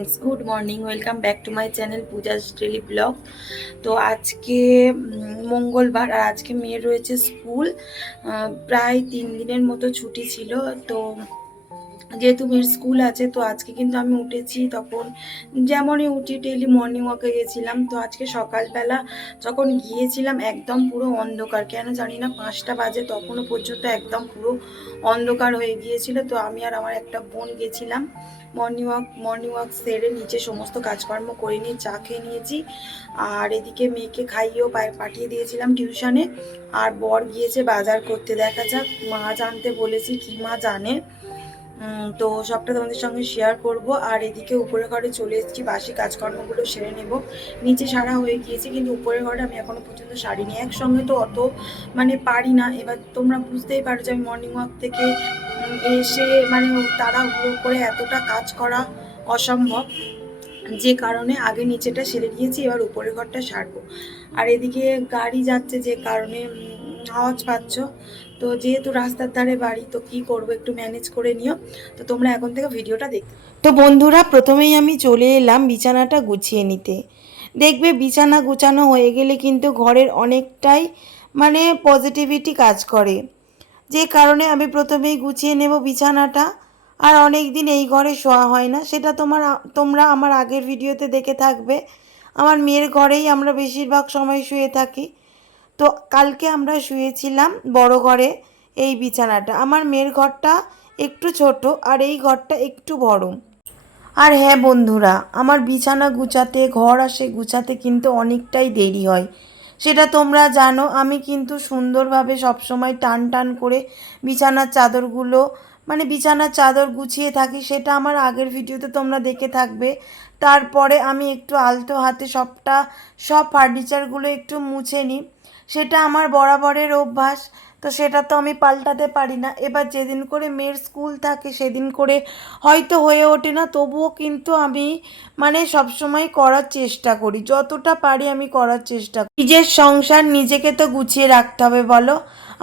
Friends, good morning. Welcome back to my channel Puja's daily blog. তো আজকে মঙ্গলবার, আর আজকে মেয়ের রয়েছে স্কুল। প্রায় 3 দিনের মতো ছুটি ছিল। তো যেহেতু মেয়ের স্কুল আছে, তো আজকে কিন্তু আমি উঠেছি তখন যেমনই উঠি ডেইলি মর্নিং ওয়াকে গেছিলাম। তো আজকে সকালবেলা যখন গিয়েছিলাম একদম পুরো অন্ধকার, কেন জানি না 5টা বাজে, তখনও পর্যন্ত একদম পুরো অন্ধকার হয়ে গিয়েছিল। তো আমি আর আমার একটা বোন গেছিলাম মর্নিং ওয়াক সেরে নিচে সমস্ত কাজকর্ম করে নিয়ে চা খেয়ে নিয়েছি। আর এদিকে মেয়েকে খাইয়েও পাঠিয়ে দিয়েছিলাম টিউশনে। আর বর গিয়েছে বাজার করতে, দেখা যাক মাছ আনতে বলেছি, কি মাছ আনে। তো সবটা তোমাদের সঙ্গে শেয়ার করব। আর এদিকে উপরের ঘরে চলে এসেছি, বাসি কাজকর্মগুলো সেরে নেব। নিচে সারা হয়ে গিয়েছে, কিন্তু উপরের ঘরে আমি এখনো পর্যন্ত সারিনি। একসঙ্গে তো অত পারি না। এবার তোমরা বুঝতেই পারো যে আমি মর্নিং ওয়াক থেকে এসে তাড়াহুড়ো করে এতটা কাজ করা অসম্ভব, যে কারণে আগে নিচেটা সেরে নিয়েছি, এবার উপরের ঘরটা সারবো। আর এদিকে গাড়ি যাচ্ছে, যে কারণে আওয়াজ পাচ্ছ। তো যেহেতু রাস্তার ধারে বাড়ি, তো কি করব, একটু ম্যানেজ করে নিও। তো তোমরা এখন থেকে ভিডিওটা দেখতে। তো বন্ধুরা, প্রথমেই আমি চলে এলাম বিছানাটা গুছিয়ে নিতে। দেখবে বিছানা গুছানো হয়ে গেলে কিন্তু ঘরের অনেকটাই পজিটিভিটি কাজ করে, যে কারণে আমি প্রথমেই গুছিয়ে নেব বিছানাটা। আর অনেক দিন এই ঘরে শোয়া হয় না, সেটা তোমরা আমার আগের ভিডিওতে দেখে থাকবে। আমার মেয়ের ঘরেই আমরা বেশিরভাগ সময় শুয়ে থাকি। তো কালকে আমরা শুয়েছিলাম বড় ঘরে। এই বিছানাটা, আমার মেয়ের ঘরটা একটু ছোট আর এই ঘরটা একটু বড়। আর হ্যাঁ বন্ধুরা, আমার বিছানা গুছাতে, ঘর আসে গুছাতে কিন্তু অনেকটাই দেরি হয়। সেটা তোমরা জানো। আমি কিন্তু সুন্দরভাবে সবসময় টান টান করে বিছানার চাদরগুলো বিছানার চাদর গুছিয়ে থাকি, সেটা আমার আগের ভিডিওতে তোমরা দেখে থাকবে। তারপরে আমি একটু আলতো হাতে সব ফার্নিচারগুলো একটু মুছে নিই। সেটা আমার বরাবরের অভ্যাস। তো সেটা তো আমি পাল্টাতে পারি না। এবার যেদিন করে মেয়ের স্কুল থাকে সেদিন করে হয়তো হয়ে ওঠে না, তবুও কিন্তু আমি সবসময় করার চেষ্টা করি, যতটা পারি আমি করার চেষ্টা করি। নিজের সংসার নিজেকে তো গুছিয়ে রাখতে হবে বলো।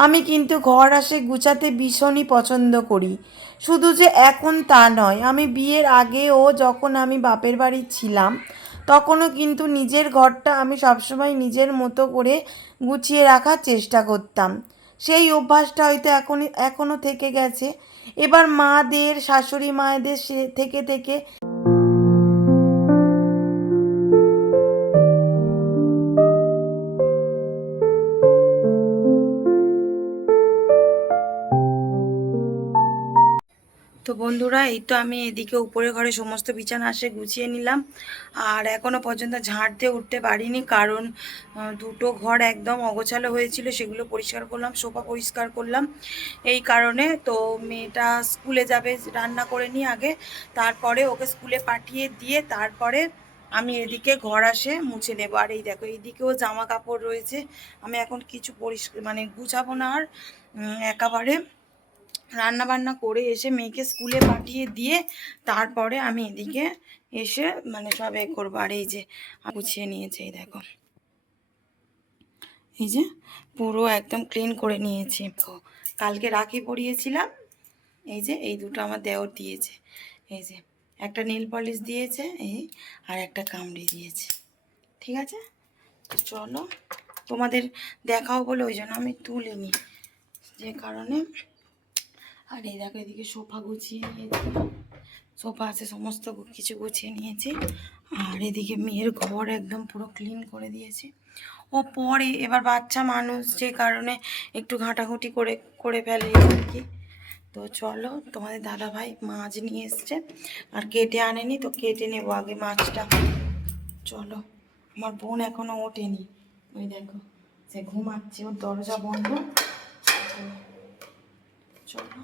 আমি কিন্তু ঘর আসে গুছাতে ভীষণই পছন্দ করি। শুধু যে এখন তা নয়, আমি বিয়ের আগেও যখন আমি বাপের বাড়ি ছিলাম, তখনও কিন্তু নিজের ঘরটা আমি সবসময় নিজের মতো করে গুছিয়ে রাখার চেষ্টা করতাম। সেই অভ্যাসটা হয়তো এখনও থেকে গেছে। এবার মাদের, শাশুড়ি মায়েদের থেকে থেকে তো বন্ধুরা, এই তো আমি এদিকে উপরে ঘরে সমস্ত বিছানা আসে গুছিয়ে নিলাম। আর এখনও পর্যন্ত ঝাড় দিয়ে উঠতে পারিনি, কারণ দুটো ঘর একদম অগোছালো হয়েছিল, সেগুলো পরিষ্কার করলাম, সোফা পরিষ্কার করলাম। এই কারণে তো মেয়েটা স্কুলে যাবে, রান্না করে নিই আগে, তারপরে ওকে স্কুলে পাঠিয়ে দিয়ে তারপরে আমি এদিকে ঘর আসে মুছে নেব। আর এই দেখো, এইদিকেও জামা কাপড় রয়েছে। আমি এখন কিছু পরিষ্কার গুছাবো না আর, একেবারে রান্না বান্না করে এসে মেয়েকে স্কুলে পাঠিয়ে দিয়ে তারপরে আমি এদিকে এসে সব করবো। আর এই যে গুছিয়ে নিয়েছে, এই দেখো, এই যে পুরো একদম ক্লিন করে নিয়েছি। কালকে রাখি পরিয়েছিলাম, এই যে এই দুটো আমার দেওর দিয়েছে। এই যে একটা নেল পলিশ দিয়েছে, এই আর একটা কামড়ি দিয়েছে। ঠিক আছে, তো চলো তোমাদের দেখাও বলে ওই জন্য আমি তুলিনি, যে কারণে। আর এই দেখো, এদিকে সোফা গুছিয়ে নিয়েছি, সোফা আছে, সমস্ত কিছু গুছিয়ে নিয়েছি। আর এদিকে মেয়ের ঘর একদম পুরো ক্লিন করে দিয়েছি। ও পরে এবার বাচ্চা মানুষ, যে কারণে একটু ঘাঁটাঘুঁটি করে করে ফেলে আর কি। তো চলো, তোমাদের দাদা ভাই মাছ নিয়ে এসছে আর কেটে আনেনি, তো কেটে নেবো আগে মাছটা। চলো, আমার বোন এখনো ওঠেনি, ওই দেখো সে ঘুমাচ্ছে, ওর দরজা বন্ধ। চলো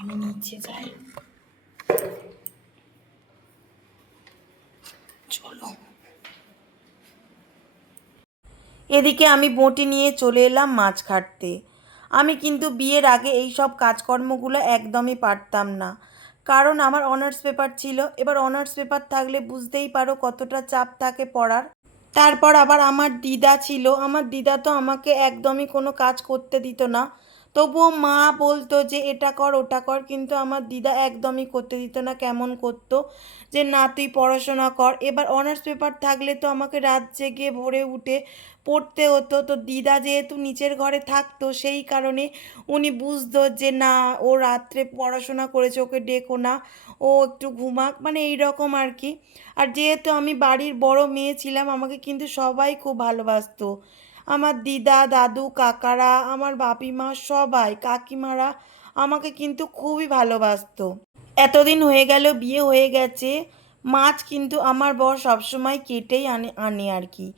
আমি নিচে যাই, চলো। এদিকে আমি বঁটি নিয়ে চলে এলাম মাছ কাটতে। আমি কিন্তু বিয়ের আগে এই সব কাজকর্মগুলো একদমই পারতাম না, কারণ আমার অনার্স পেপার ছিল। এবার অনার্স পেপার থাকলে বুঝতেই পারো কতটা চাপ থাকে পড়ার। তারপর আবার আমার দিদা ছিল, আমার দিদা তো আমাকে একদমই কোনো কাজ করতে দিত না। তবুও মা বলতো যে এটা কর ওটা কর, কিন্তু আমার দিদা একদমই করতে দিত না। কেমন করতো যে না তুই পড়াশোনা কর। এবার অনার্স পেপার থাকলে তো আমাকে রাত জেগে ভোরে উঠে পড়তে হতো। তো দিদা যেহেতু নিচের ঘরে থাকতো, সেই কারণে উনি বুঝতো যে না, ও রাত্রে পড়াশোনা করেছে, ওকে ডেকো না, ও একটু ঘুমাক, মানে এই রকম আর কি। আর যেহেতু আমি বাড়ির বড় মেয়ে ছিলাম, আমাকে কিন্তু সবাই খুব ভালোবাসতো। আমার দিদা, দাদু, কাকারা, আমার বাপি মা, সবাই, কাকিমারা আমাকে কিন্তু খুবই ভালোবাসতো। এতদিন হয়ে গেল বিয়ে হয়ে গেছে, মাছ কিন্তু আমার বর সবসময় কেটেই আনে আনে আর কি।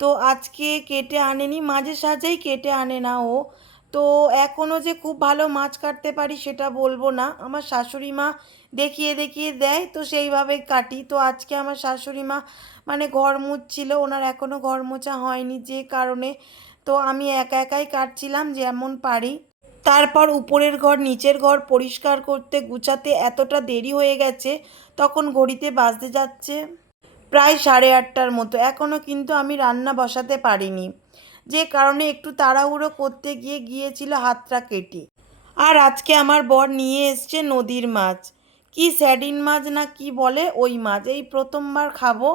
তো আজকে কেটে আনেনি, মাঝে সাঝেই কেটে আনে না ও। তো এখনও যে খুব ভালো মাছ কাটতে পারি সেটা বলবো না, আমার শাশুড়ি মা দেখিয়ে দেখিয়ে দেয়, তো সেইভাবে কাটি। তো আজকে আমার শাশুড়ি মা মানে ঘর মুছছিল, ওনার এখনও ঘর মোছা হয়নি, যে কারণে তো আমি একা একাই কাটছিলাম যেমন পারি। তারপর উপরের ঘর নিচের ঘর পরিষ্কার করতে গুছাতে এতটা দেরি হয়ে গেছে, তখন ঘড়িতে বাজতে যাচ্ছে প্রায় 8:30টার মতো। এখনও কিন্তু আমি রান্না বসাতে পারিনি, যে কারণে একটু তাড়াহুড়ো করতে গিয়ে গিয়েছিল হাতটা কেটে। আর আজকে আমার বর নিয়ে এসছে নদীর মাছ, কি স্যাডিন মাছ না কি বলে ওই মাছ, এই প্রথমবার খাবো।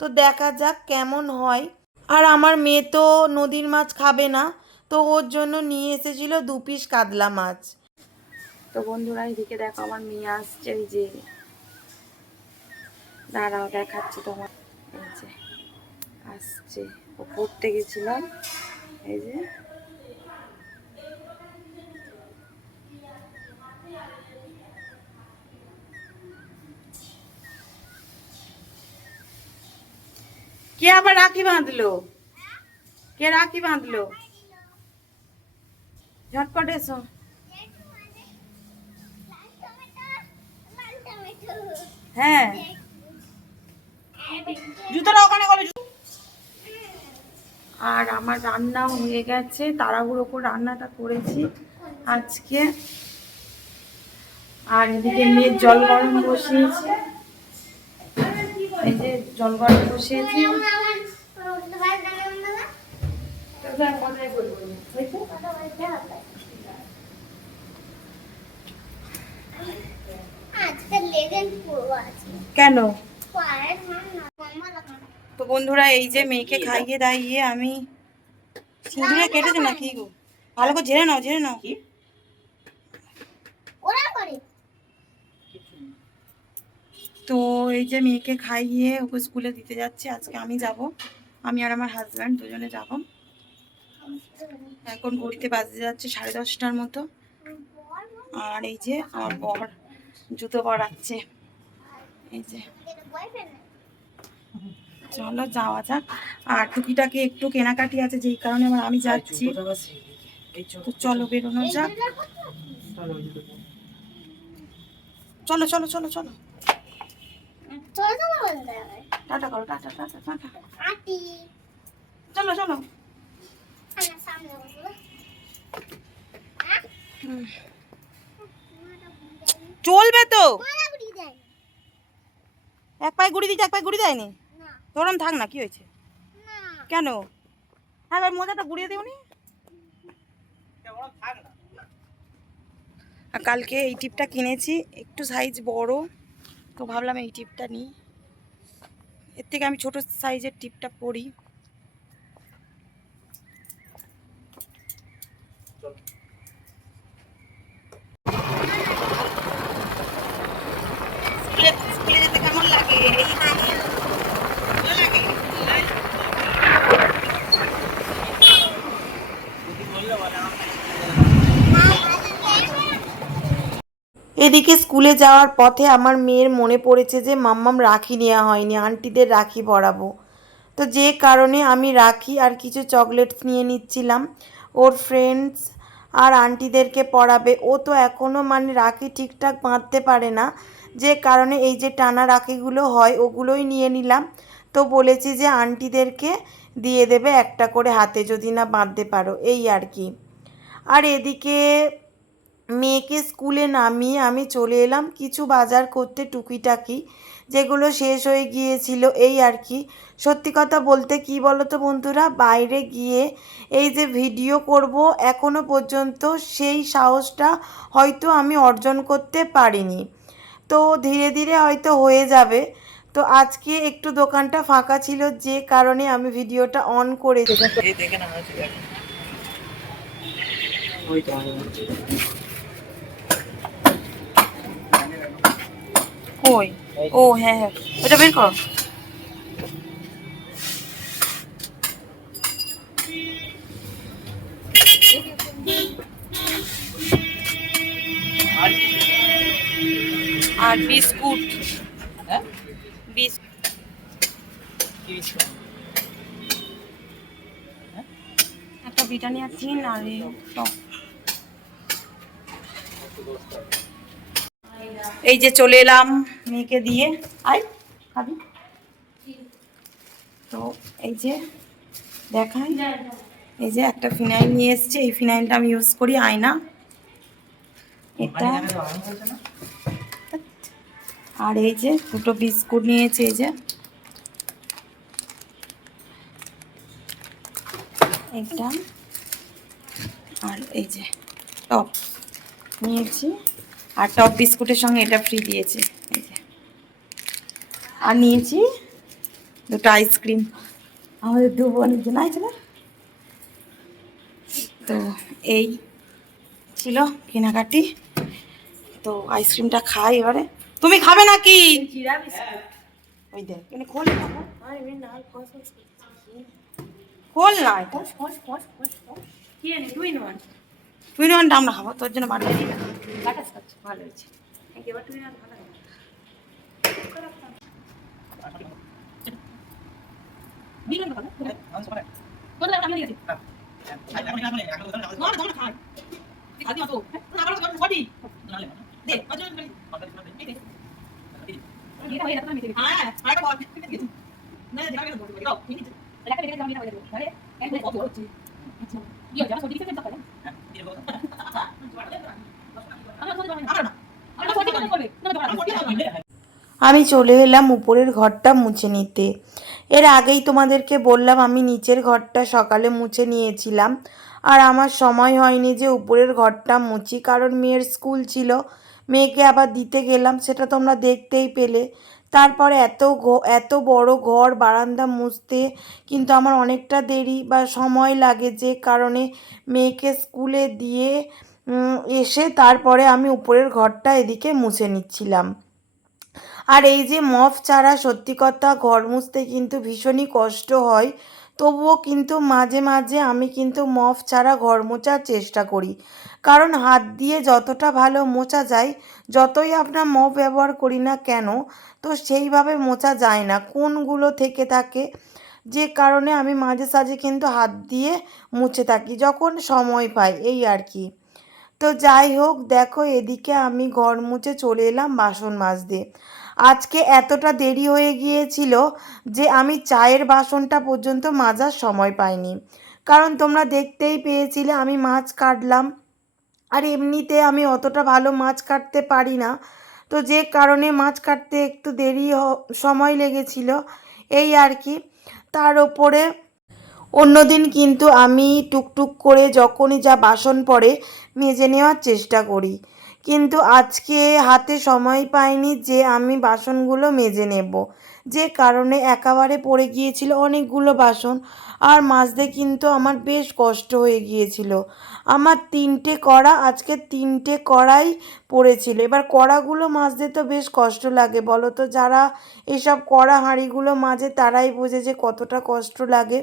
তো দেখা যাক কেমন হয়। আর আমার মেয়ে তো নদীর মাছ খাবে না, তো ওর জন্য নিয়ে এসেছিল 2 পিস কাতলা মাছ। তো বন্ধুরা এদিকে দেখো আমার মেয়ে আসছে, এই যে দাঁড়াও দেখাচ্ছি তোমার, এই যে আসছে, ও পড়তে গেছিলাম, এই যে কে আবার রাখি বাঁধলো, কে রাখি বাঁধলো, ঝটপট এসো। হ্যাঁ, জুতোটা ওখানে গেলো। আর আমার রান্নাও হয়ে গেছে, তাড়াহুড়ো করে রান্নাটা করেছি আজকে। আর এদিকে মেয়ের জল গরম বসিয়েছি, এই যে জল গরম বসিয়েছি। কেন? তো বন্ধুরা এই যে মেয়েকে খাইয়ে দাইয়ে আমি সিঁদুরে কেটেছে না কি গো, ভালো করে ঝেড়ে নাও, ঝেড়ে নাও। তো এই যে মেয়েকে খাইয়ে ওকে স্কুলে দিতে যাচ্ছি, আজকে আমি যাব, আমি আর আমার হাজব্যান্ড দুজনে যাব। এখন ঘড়িতে বাজতে যাচ্ছে 10:30টার মতো। আর এই যে আমার বর জুতো পরাচ্ছে, এই যে চলো যাওয়া যাক। আর টুকিটাকে একটু কেনাকাটি আছে, যেই কারণে আবার আমি যাচ্ছি। তো চলো বেরোনো যাক, চলো চলো চলো চলো, টাটা করো, টাটা টাটা টাটা, চলো চলো। চলবে তো, এক পায়ে গুড়ি দিচ্ছে, এক পায়ে গুড়ি দেয়নি, তোরম থাক না, কি হয়েছে, কেন? হ্যাঁ এবার মোজাটা গুড়িয়ে দিওনি। আর কালকে এই টিপটা কিনেছি, একটু সাইজ বড়, তো ভাবলাম এই টিপটা নিই, এর থেকে আমি ছোট সাইজের টিপটা পরি। স্কুলে যেতে কেমন লাগে? ভালো লাগে? এদিকে স্কুলে যাওয়ার পথে আমার মেয়ের মনে পড়েছে যে মাম্মাম রাখি নেওয়া হয়নি, আন্টিদের রাখি পরাবো। তো যে কারণে আমি রাখি আর কিছু চকলেটস নিয়ে নিচ্ছিলাম, ওর ফ্রেন্ডস আর আন্টিদেরকে পরাবে। ও তো এখনও মানে রাখি ঠিকঠাক বাঁধতে পারে না, যে কারণে এই যে টানা রাখিগুলো হয় ওগুলোই নিয়ে নিলাম। তো বলেছি যে আন্টিদেরকে দিয়ে দেবে একটা করে হাতে, যদি না বাঁধতে পারো, এই আর কি। আর এদিকে মেয়েকে স্কুলে নামিয়ে আমি চলে এলাম কিছু বাজার করতে টুকিটাকি, যেগুলো শেষ হয়ে গিয়েছিল এই আর কি। সত্যি কথা বলতে কি বলো তো বন্ধুরা, বাইরে গিয়ে এই যে ভিডিও করব এখনো পর্যন্ত সেই সাহসটা হয়তো আমি অর্জন করতে পারিনি। তো ধীরে ধীরে হয়তো হয়ে যাবে। তো আজকে একটু দোকানটা ফাঁকা ছিল যে কারণে আমি ভিডিওটা অন করেছি। কই? ও হ্যাঁ হ্যাঁ, ওটা বের করো। আর বিস্কুট, একটা ব্রিটানিয়া চিন আর টক। এই যে চলে এলাম মেয়েকে দিয়ে। আই খাবি? তো এই যে দেখাই, এই যে একটা ফিনাইল নিয়ে এসছে, এই ফিনাইলটা আমি ইউজ করি আয়না এটা। আর এই যে দুটো বিস্কুট নিয়েছে, এই যে এটা, আর এই যে টপ নিয়েছি, আর টপ বিস্কুটের সঙ্গে এটা ফ্রি দিয়েছে এই যে। আর নিয়েছি দুটো আইসক্রিম আমাদের দু বোনের জন্য আছে না। তো এই ছিল কেনাকাটি। তো আইসক্রিমটা খাই এবারে। তুমি খাবে নাকি? ওই দেখ এনে খোল না, খোল না, টু ইন ওয়ানটা আমরা খাবো, তোর জন্য বানিয়ে দিই। ভালো হয়েছে। এবার টু ইন ওয়ান ভালো হবে। আমি চলে এলাম উপরের ঘরটা মুছে নিতে। এর আগেই তোমাদেরকে বললাম আমি নিচের ঘরটা সকালে মুছে নিয়েছিলাম, আর আমার সময় হয়নি যে উপরের ঘরটা মুছি, কারণ মেয়ের স্কুল ছিল, মেয়েকে আবার দিতে গেলাম, সেটা তোমরা দেখতেই পেলে। তারপরে এত বড় ঘর বারান্দা মুছতে কিন্তু আমার অনেকটা দেরি বা সময় লাগে, যে কারণে মেয়েকে স্কুলে দিয়ে এসে তারপরে আমি উপরের ঘরটা এদিকে মুছে নিচ্ছিলাম। আর এই যে মপ ছাড়া সত্যি কথা ঘর মুছতে কিন্তু ভীষণই কষ্ট হয়, তবুও কিন্তু মাঝে মাঝে আমি কিন্তু মপ ছাড়া ঘর মোছার চেষ্টা করি, কারণ হাত দিয়ে যতটা ভালো মোছা যায়, যতই আপনার মপ ব্যবহার করি না কেন, তো সেইভাবে মোছা যায় না, কোনগুলো থেকে থাকে, যে কারণে আমি মাঝে সাঝে কিন্তু হাত দিয়ে মুছে থাকি যখন সময় পাই এই আর কি। তো যাই হোক, দেখো এদিকে আমি ঘর মুছে চলে এলাম বাসন মাজতে। আজকে এতটা দেরি হয়ে গিয়েছিল যে আমি চায়ের বাসনটা পর্যন্ত মাজার সময় পাইনি, কারণ তোমরা দেখতেই পেয়েছিলে আমি মাছ কাটলাম, আর এমনিতে আমি অতটা ভালো মাছ কাটতে পারি না, তো যে কারণে মাছ কাটতে একটু দেরি সময় লেগেছিল এই আর কি। তার ওপরে অন্যদিন কিন্তু আমি টুকটুক করে যখনই যা বাসন পড়ে মেজে নেওয়ার চেষ্টা করি, কিন্তু আজকে হাতে সময় পাইনি যে আমি বাসনগুলো মেজে নেব, যে কারণে একেবারে পড়ে গিয়েছিল অনেকগুলো বাসন, আর মাজতে কিন্তু আমার বেশ কষ্ট হয়ে গিয়েছিল। আমার 3টে কড়া, আজকে 3টে কড়াই পড়েছিল। এবার কড়াগুলো মাজতে তো বেশ কষ্ট লাগে, বলো তো, যারা এসব কড়া হাঁড়িগুলো মাজে তারাই বোঝে যে কতটা কষ্ট লাগে।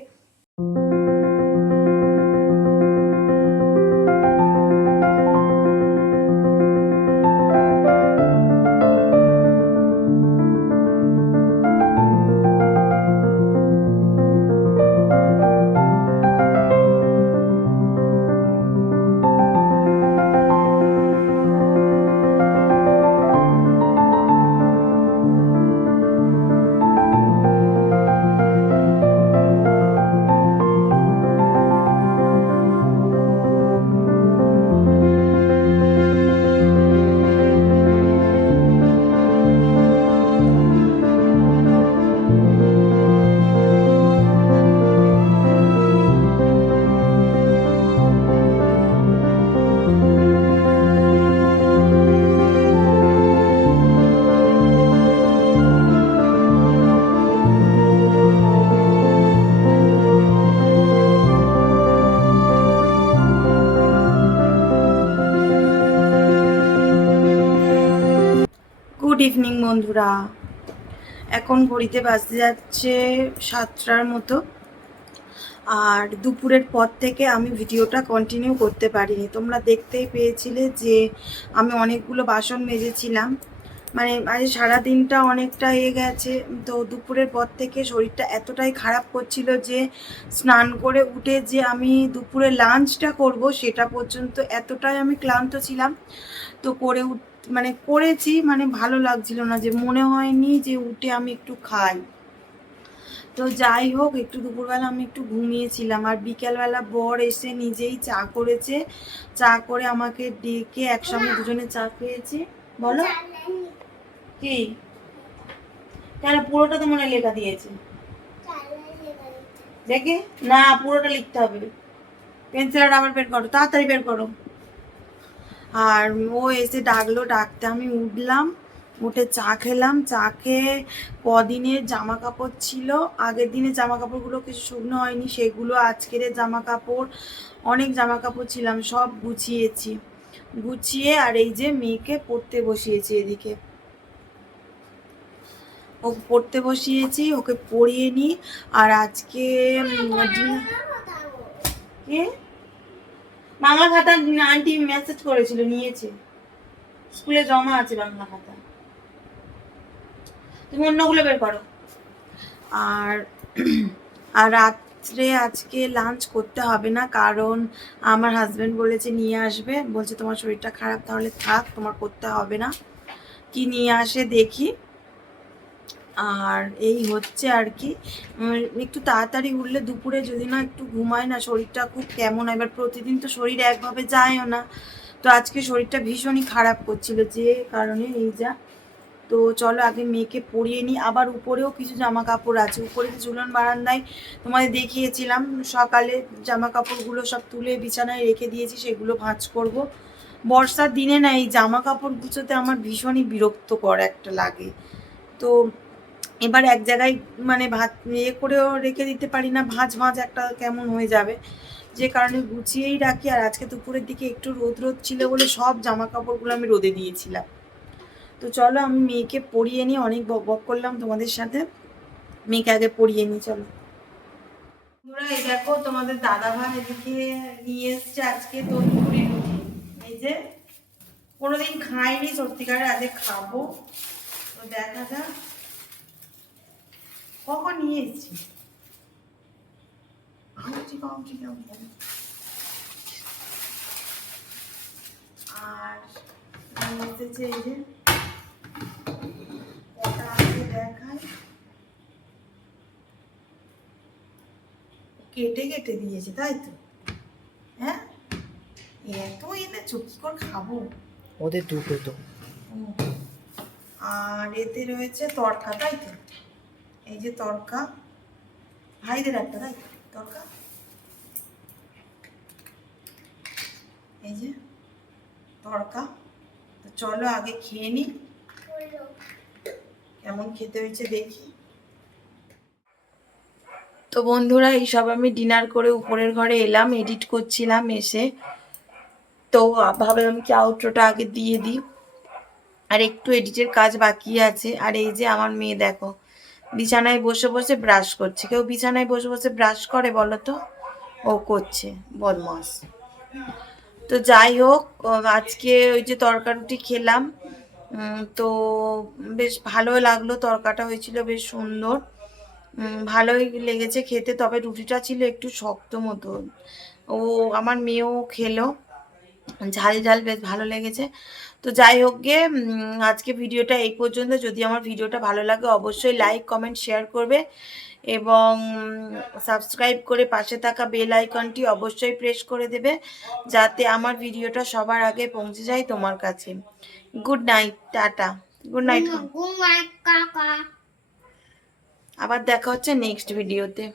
গুড ইভিনিং বন্ধুরা। এখন ঘড়িতে বাজতে যাচ্ছে 7টার মতো। আর দুপুরের পর থেকে আমি ভিডিওটা কন্টিনিউ করতে পারিনি। তোমরা দেখতেই পেয়েছিলে যে আমি অনেকগুলো বাসন মেজেছিলাম, মানে আজ সারাদিনটা অনেকটা গেছে। তো দুপুরের পর থেকে শরীরটা এতটাই খারাপ করছিল যে স্নান করে উঠে যে আমি দুপুরে লাঞ্চটা করব সেটা পর্যন্ত এতটাই আমি ক্লান্ত ছিলাম। তো মানে করেছি, মানে ভালো লাগছিল না, যে মনে হয়নি যে উঠে আমি একটু খাই। তো যাই হোক, একটু দুপুরবেলা আমি একটু ঘুমিয়েছিলাম। আর বিকেলবেলা বর এসে নিজেই চা করেছে। চা করে আমাকে ডেকে একসঙ্গে দুজনে চা খেয়েছি। বলো কি? কেন, পুরোটা তো মনে লেখা দিয়েছে দেখে না, পুরোটা লিখতে হবে। পেন্সিল আর রাবার বের করো, তাড়াতাড়ি বের করো। আর ও এসে ডাকলো, ডাকতে আমি উঠলাম, উঠে চা খেলাম। চা খেয়ে কদিনের জামা কাপড় ছিল, আগের দিনের জামা কাপড়গুলো কিছু শুকনো হয়নি, সেগুলো আজকের জামা কাপড়, অনেক জামা কাপড় ছিলাম, সব গুছিয়েছি। গুছিয়ে আর এই যে মেয়েকে পড়তে বসিয়েছি, এদিকে ও পড়তে বসিয়েছি, ওকে পড়িয়ে নি। আর আজকে বাংলা খাতা আন্টি মেসেজ করেছিল, নিয়েছে, স্কুলে জমা আছে বাংলা খাতা। তুমি অন্যগুলো বের করো। আর আর রাত্রে আজকে লাঞ্চ করতে হবে না, কারণ আমার হাজবেন্ড বলেছে নিয়ে আসবে। বলছে তোমার শরীরটা খারাপ, তাহলে থাক, তোমার করতে হবে না। কি নিয়ে আসে দেখি। আর এই হচ্ছে আর কি। একটু তাড়াতাড়ি উঠলে দুপুরে যদি না একটু ঘুমায় না, শরীরটা খুব কেমন। এবার প্রতিদিন তো শরীর একভাবে যায়ও না। তো আজকে শরীরটা ভীষণই খারাপ করছিল, যে কারণে এই যা। তো চলো আগে মেয়েকে পরিয়ে নিই। আবার উপরেও কিছু জামা কাপড় আছে, উপরে যে ঝুলন বারান্দায় তোমাদের দেখিয়েছিলাম সকালে, জামা কাপড়গুলো সব তুলে বিছানায় রেখে দিয়েছি, সেগুলো ভাঁজ করব। বর্ষার দিনে না এই জামা কাপড় গুছোতে আমার ভীষণই বিরক্তকর একটা লাগে। তো এবার এক জায়গায় মানে করেও রেখে দিতে পারি না, ভাঁজ ভাঁজ একটা কেমন হয়ে যাবে, যে কারণে গুছিয়েই রাখি। আর আজকে দুপুরের দিকে একটু রোদ রোদ ছিল বলে সব জামা কাপড়গুলো আমি রোদে দিয়েছিলাম। তো চলো আমি মেয়েকে পড়িয়ে নিই, অনেক বক বক করলাম তোমাদের সাথে, মেয়েকে আগে পড়িয়ে নিই। চলো তোমরা এই দেখো, তোমাদের দাদা ভাই এদিকে নিয়ে এসছে আজকে তন্দুরি রুটি। এই যে কোনোদিন খাইনি সত্যিকারে, আজকে খাবো। তো দেখা যাক কখন নিয়ে এসছি। আর এসেছে এই যে কটা আছে দেখাই, কেটে কেটে দিয়েছে তাই তো। হ্যাঁ, এত এনেছো, কি করে খাবো? ওদের দুটো তো। আর এতে রয়েছে তড়কা, তাই তো। এই যে তড়কা, ভাইদের একটা, তাই তো তড়কা। এই যে তড়কা। তো চলো আগে খেয়ে নিই, কেমন খেতে হয়েছে দেখি। তো বন্ধুরা, এইসব আমি ডিনার করে উপরের ঘরে এলাম, এডিট করছিলাম এসে। তো ভাবলাম কি আউটরোটা আগে দিয়ে দিই, আর একটু এডিটের কাজ বাকি আছে। আর এই যে আমার মেয়ে দেখো, বিছানায় বসে বসে ব্রাশ করছে। কেউ বিছানায় বসে বসে ব্রাশ করে বলো তো? ও করছে, বদমাস। তো যাই হোক, আজকে ওই যে তরকা রুটি খেলাম, তো বেশ ভালো লাগলো, তরকাটা হয়েছিল বেশ সুন্দর, ভালোই লেগেছে খেতে। তবে রুটিটা ছিল একটু শক্ত মতো। ও আমার মেয়েও খেলো, ঝাল ঝাল বেশ ভালো লেগেছে। তো যাই হোক গে, আজকে ভিডিওটা এই পর্যন্ত। যদি আমার ভিডিওটা ভালো লাগে অবশ্যই লাইক কমেন্ট শেয়ার করবে, এবং সাবস্ক্রাইব করে পাশে থাকা বেল আইকনটি অবশ্যই প্রেস করে দেবে, যাতে আমার ভিডিওটা সবার আগে পৌঁছে যায় তোমার কাছে। Good night, tata, good night. আবার দেখা হচ্ছে নেক্সট ভিডিওতে।